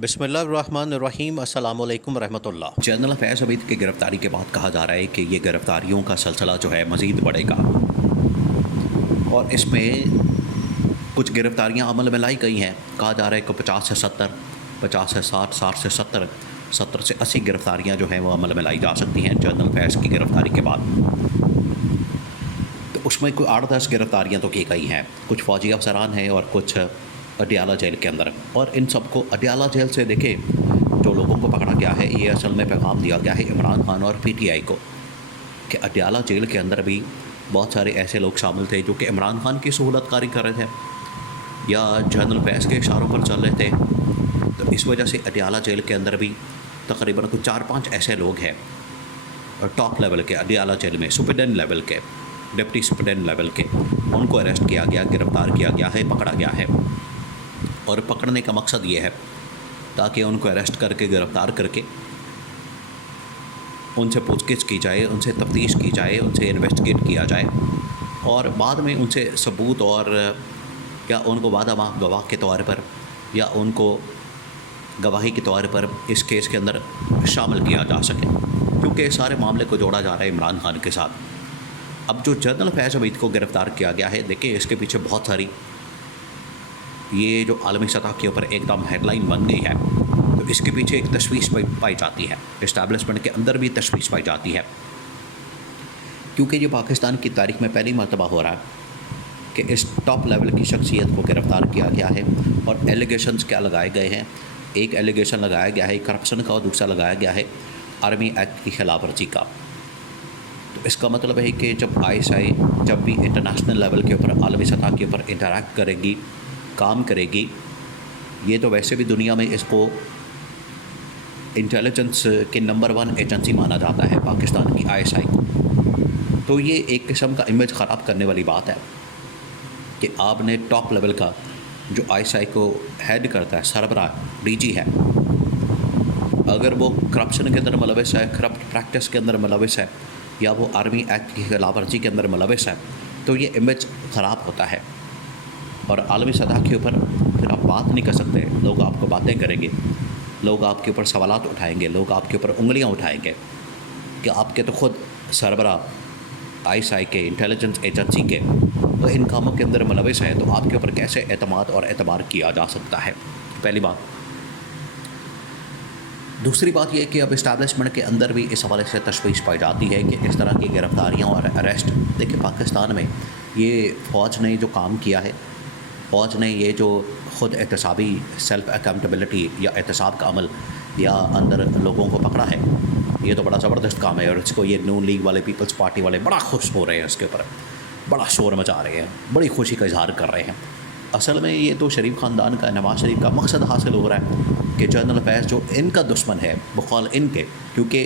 बिस्मिल्लाहिर्रहमानिर्रहीम अस्सलाम वालेकुम रहमतुल्लाह। जनरल फैज़ हमीद की गिरफ़्तारी के बाद कहा जा रहा है कि ये गिरफ़्तारियों का सिलसिला जो है मज़ीद बढ़ेगा और इसमें कुछ गिरफ़्तारियाँ अमल में लाई गई हैं। कहा जा रहा है कि 50 से 70, 50 से 60, 60 से 70, 70 से 80 गिरफ़्तारियाँ जो हैं वो अमल में लाई जा सकती हैं जनरल फैज़ की गिरफ़्तारी के बाद। तो उसमें कोई 8-10 गिरफ़्तारियाँ तो की गई हैं, कुछ फ़ौजी अफसरान हैं और कुछ अडयाला जेल के अंदर। और इन सबको अडयाला जेल से देखें जो लोगों को पकड़ा गया है, ये असल में पैगाम दिया गया है इमरान खान और पीटीआई को कि अडयाला जेल के अंदर भी बहुत सारे ऐसे लोग शामिल थे जो कि इमरान खान की सहूलतकारी कर रहे थे या जनरल फैज़ के इशारों पर चल रहे थे। तो इस वजह से अडयाला जेल के अंदर भी तकरीबन कुछ 4-5 ऐसे लोग हैं टॉप लेवल के अडयाला जेल में, सुपरिटेंडेंट लेवल के, डिप्टी सुपरिटेंडेंट लेवल के, उनको अरेस्ट किया गया, गिरफ़्तार किया गया है, पकड़ा गया है। और पकड़ने का मकसद ये है ताकि उनको अरेस्ट करके गिरफ़्तार करके उनसे पूछगिछ की जाए, उनसे तफ्तीश की जाए, उनसे इन्वेस्टिगेट किया जाए और बाद में उनसे सबूत और या उनको वादा गवाह के तौर पर या उनको गवाही के तौर पर इस केस के अंदर शामिल किया जा सके, क्योंकि इस सारे मामले को जोड़ा जा रहा है इमरान खान के साथ। अब जो जनरल फैज़ हमीद को गिरफ़्तार किया गया है, देखिए इसके पीछे बहुत सारी ये जो आलमी सतह के ऊपर एकदम हेडलाइन बन गई है, तो इसके पीछे एक तशवीश पाई जाती है, इस्टेब्लिशमेंट के अंदर भी तशवीश पाई जाती है, क्योंकि ये पाकिस्तान की तारीख में पहली मरतबा हो रहा है कि इस टॉप लेवल की शख्सियत को गिरफ़्तार किया गया है। और एलिगेशंस क्या लगाए गए हैं, एक एलिगेशन लगाया गया है करप्शन का और दूसरा लगाया गया है आर्मी एक्ट की खिलाफ वर्जी का। तो इसका मतलब है कि जब ISI जब भी इंटरनेशनल लेवल के ऊपर, आलमी सतह के ऊपर इंटरैक्ट करेगी, काम करेगी, ये तो वैसे भी दुनिया में इसको इंटेलिजेंस के नंबर 1 एजेंसी माना जाता है पाकिस्तान की ISI को। तो ये एक किस्म का इमेज ख़राब करने वाली बात है कि आपने टॉप लेवल का जो ISI को हेड करता है, सरबराह DG है, अगर वो करप्शन के अंदर मुलविस है, करप्ट प्रैक्टिस के अंदर मुलविस है या वो आर्मी एक्ट की खिलाफ वर्जी के अंदर मुलविस है, तो ये इमेज ख़राब होता है और आलमी सतह के ऊपर फिर आप बात नहीं कर सकते। लोग आपको बातें करेंगे, लोग आपके ऊपर सवालात उठाएंगे, लोग आपके ऊपर उंगलियां उठाएंगे कि आपके तो खुद सरबराह ISI के, इंटेलिजेंस एजेंसी के, तो इन कामों के अंदर मुलविस है, तो आपके ऊपर कैसे एतमाद और एतबार किया जा सकता है, पहली बात। दूसरी बात यह कि अब इस्टेब्लिशमेंट के अंदर भी इस हवाले से तशवीश पाई जाती है कि इस तरह की गिरफ़्तारियाँ और अरेस्ट, देखिए पाकिस्तान में ये फ़ौज ने जो काम किया है, फ़ौज ने ये जो ख़ुद एहतसाबी सेल्फ़ अकाउंटेबिलिटी या एहतसाब का अमल या अंदर लोगों को पकड़ा है, ये तो बड़ा ज़बरदस्त काम है और इसको ये नून लीग वाले, पीपल्स पार्टी वाले बड़ा खुश हो रहे हैं, इसके ऊपर बड़ा शोर मचा रहे हैं, बड़ी खुशी का इजहार कर रहे हैं। असल में ये तो शरीफ ख़ानदान का, नवाज़ शरीफ का मकसद हासिल हो रहा है कि जनरल फैज़ जो इनका दुश्मन है बक़ौल इनके, क्योंकि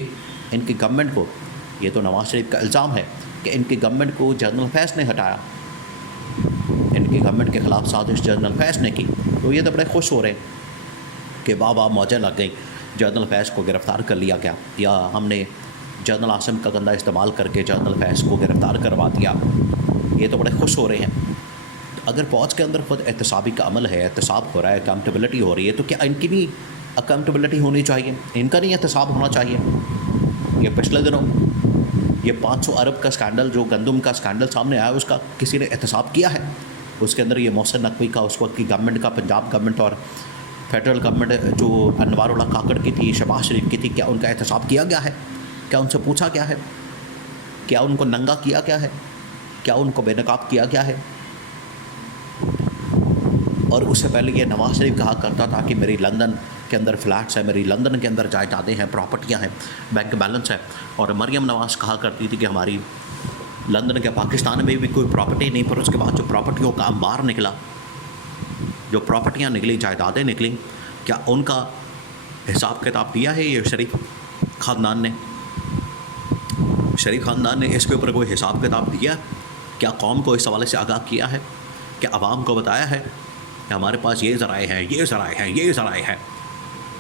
इनकी गवर्नमेंट को, ये तो नवाज़ शरीफ का इल्ज़ाम है कि इनकी गवर्नमेंट को जनरल फैज़ ने हटाया, इनकी गवर्नमेंट के ख़िलाफ़ साजिश जनरल फैज़ ने की, तो ये तो बड़े खुश हो रहे हैं कि वाह मौजें लग गई, जनरल फैज़ को गिरफ़्तार कर लिया गया या हमने जनरल आसिम का गंदा इस्तेमाल करके जनरल फैज़ को गिरफ़्तार करवा दिया, ये तो बड़े खुश हो रहे हैं। तो अगर फ़ौज के अंदर खुद एहतसाबी का अमल है, एहतसाब हो रहा है, अकाउंटेबिलिटी हो रही है, तो क्या इनकी भी अकाउंटेबिलिटी होनी चाहिए, इनका नहीं एहतसाब होना चाहिए? ये पिछले दिनों ये 500 अरब का स्कैंडल, जो गंदम का स्कैंडल सामने आया, उसका किसी ने एहतसाब किया है? उसके अंदर ये मोहसिन नकवी का, उस वक्त की गवर्नमेंट का, पंजाब गवर्नमेंट और फेडरल गवर्नमेंट जो अनवारुल्लाह काकड़ की थी, शहबाज शरीफ की थी, क्या उनका एहतसाब किया गया है? क्या उनसे पूछा गया है? क्या उनको नंगा किया गया है? क्या उनको बेनकाब किया गया है? और उससे पहले ये नवाज़ शरीफ कहा करता था कि मेरी लंदन के अंदर फ्लैट्स हैं, मेरी लंदन के अंदर जायदादें हैं, प्रॉपर्टियां हैं, बैंक बैलेंस है। और मरियम नवाज़ कहा करती थी कि हमारी लंदन के, पाकिस्तान में भी कोई प्रॉपर्टी नहीं, पर उसके बाद जो प्रॉपर्टियों का अंबार निकला, जो प्रॉपर्टियां निकली, जायदादें निकली, क्या उनका हिसाब किताब दिया है ये शरीफ ख़ानदान ने? शरीफ ख़ानदान ने इसके ऊपर कोई हिसाब किताब दिया? क्या कौम को इस हवाले से आगाह किया है? क्या आवाम को बताया है कि हमारे पास ये ज़राए हैं, ये ज़राए हैं, ये ज़राए हैं?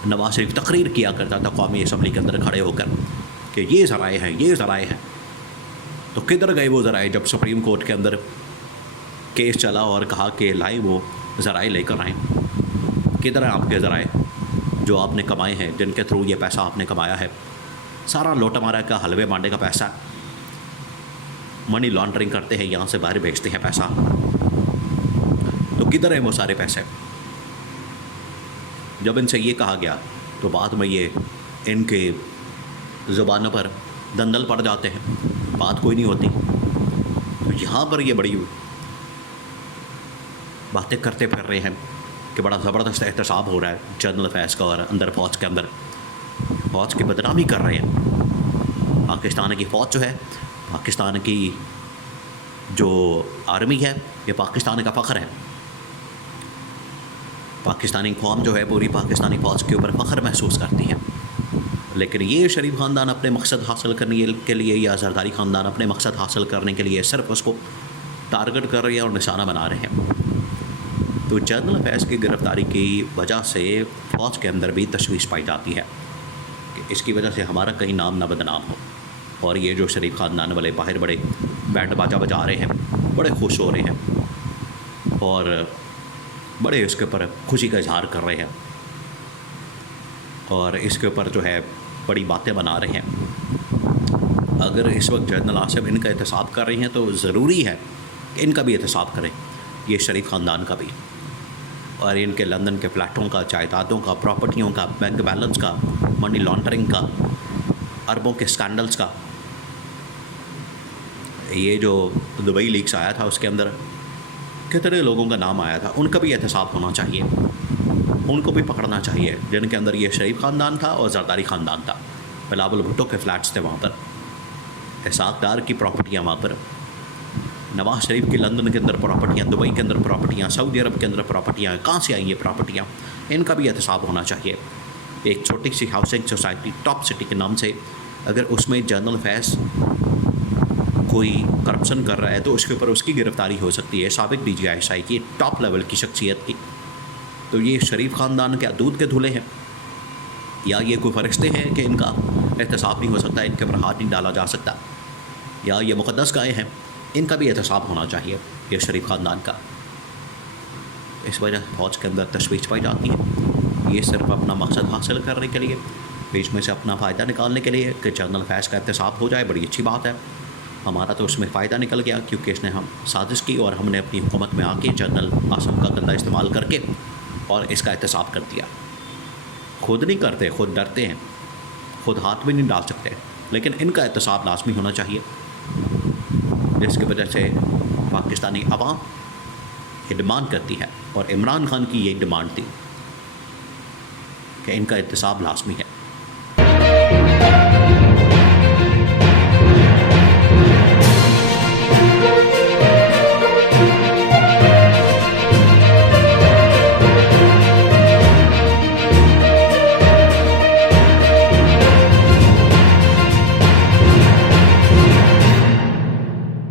नवाज़ शरीफ तकरीर किया करता था कौमी असम्बली के अंदर खड़े होकर कि ये ज़राए हैं, ये ज़राए हैं। तो किधर गए वो ज़राए जब सुप्रीम कोर्ट के अंदर केस चला और कहा कि लाए वो ज़राए लेकर आएँ? किधर हैं आपके ज़राए? जो आपने कमाए हैं, जिनके थ्रू ये पैसा आपने कमाया है, सारा लोटा मारा का हलवे मांडे का पैसा, मनी लॉन्ड्रिंग करते हैं, यहाँ से बाहर भेजते हैं पैसा, तो किधर है वो सारे पैसे? जब इनसे ये कहा गया तो बाद में ये इनके ज़ुबानों पर दंदल पड़ जाते हैं, बात कोई नहीं होती। तो यहाँ पर ये बड़ी बातें करते फिर रहे हैं कि बड़ा ज़बरदस्त एहतसाब हो रहा है जनरल अफेयर्स का, और अंदर फ़ौज के अंदर फ़ौज की बदनामी कर रहे हैं। पाकिस्तान की फ़ौज जो है, पाकिस्तान की जो आर्मी है, ये पाकिस्तान का फ़ख्र है। पाकिस्तानी कौम जो है पूरी पाकिस्तानी फ़ौज के ऊपर फ़ख्र महसूस करती है। लेकिन ये शरीफ ख़ानदान अपने मकसद हासिल करने के लिए, या जरदारी ख़ानदान अपने मकसद हासिल करने के लिए सिर्फ उसको टारगेट कर रहे हैं और निशाना बना रहे हैं। तो जनरल अफेयर्स की गिरफ़्तारी की वजह से फ़ौज के अंदर भी तशवीश पाई जाती है कि इसकी वजह से हमारा कहीं नाम ना बदनाम हो। और ये जो शरीफ ख़ानदान वाले बाहर बड़े बैंड बाजा बजा रहे हैं, बड़े खुश हो रहे हैं और बड़े इसके ऊपर खुशी का इजहार कर रहे हैं, और इसके ऊपर जो है बड़ी बातें बना रहे हैं। अगर इस वक्त जनरल आसिफ इनका एहतसाब कर रहे हैं तो ज़रूरी है कि इनका भी एहतसाब करें, ये शरीफ ख़ानदान का भी, और इनके लंदन के फ्लैटों का, जायदादों का, प्रॉपर्टियों का, बैंक बैलेंस का, मनी लॉन्ड्रिंग का, अरबों के स्कैंडल्स का। ये जो दुबई लीक्स आया था उसके अंदर कितने लोगों का नाम आया था, उनका भी एहतसाब होना चाहिए, उनको भी पकड़ना चाहिए, जिनके अंदर ये शरीफ ख़ानदान था और जरदारी ख़ानदान था। बिलावल भुट्टो के फ्लैट्स थे वहाँ पर, इसहाक़ डार की प्रॉपर्टियाँ वहाँ पर, नवाज शरीफ की लंदन के अंदर प्रॉपर्टियाँ, दुबई के अंदर प्रॉपर्टियाँ, सऊदी अरब के अंदर प्रॉपर्टियाँ, कहाँ से आई ये प्रॉपर्टियाँ, इनका भी एहतसाब होना चाहिए। एक छोटी सी हाउसिंग सोसाइटी टॉप सिटी के नाम से, अगर उसमें जनरल अफेयर्स कोई करप्शन कर रहा है तो उसके ऊपर उसकी गिरफ़्तारी हो सकती है, साबिक DGI की टॉप लेवल की शख्सियत की। तो ये शरीफ ख़ानदान के दूध के धुले हैं, या ये कोई फरिश्ते हैं कि इनका एहतसाब नहीं हो सकता, इनके ऊपर हाथ नहीं डाला जा सकता, या ये मुक़द्दस गाय हैं, इनका भी एहतसाब होना चाहिए ये शरीफ ख़ानदान का। इस वजह फ़ौज के अंदर तशवीश पाई जाती है। ये सिर्फ अपना मकसद हासिल करने के लिए, बीच में से अपना फ़ायदा निकालने के लिए कि जनरल अफेयर्स का एहतसाब हो जाए, बड़ी अच्छी बात है। हमारा तो उसमें फ़ायदा निकल गया क्योंकि इसने हम साजिश की और हमने अपनी हुकूमत में आके जनरल आसिफ का गंदा इस्तेमाल करके और इसका एहतसाब कर दिया। खुद नहीं करते, खुद डरते हैं, खुद हाथ भी नहीं डाल सकते, लेकिन इनका एहतसाब लाजमी होना चाहिए, जिसकी वजह से पाकिस्तानी अवाम ये डिमांड करती है, और इमरान खान की ये डिमांड थी कि इनका एहतसाब लाजमी है।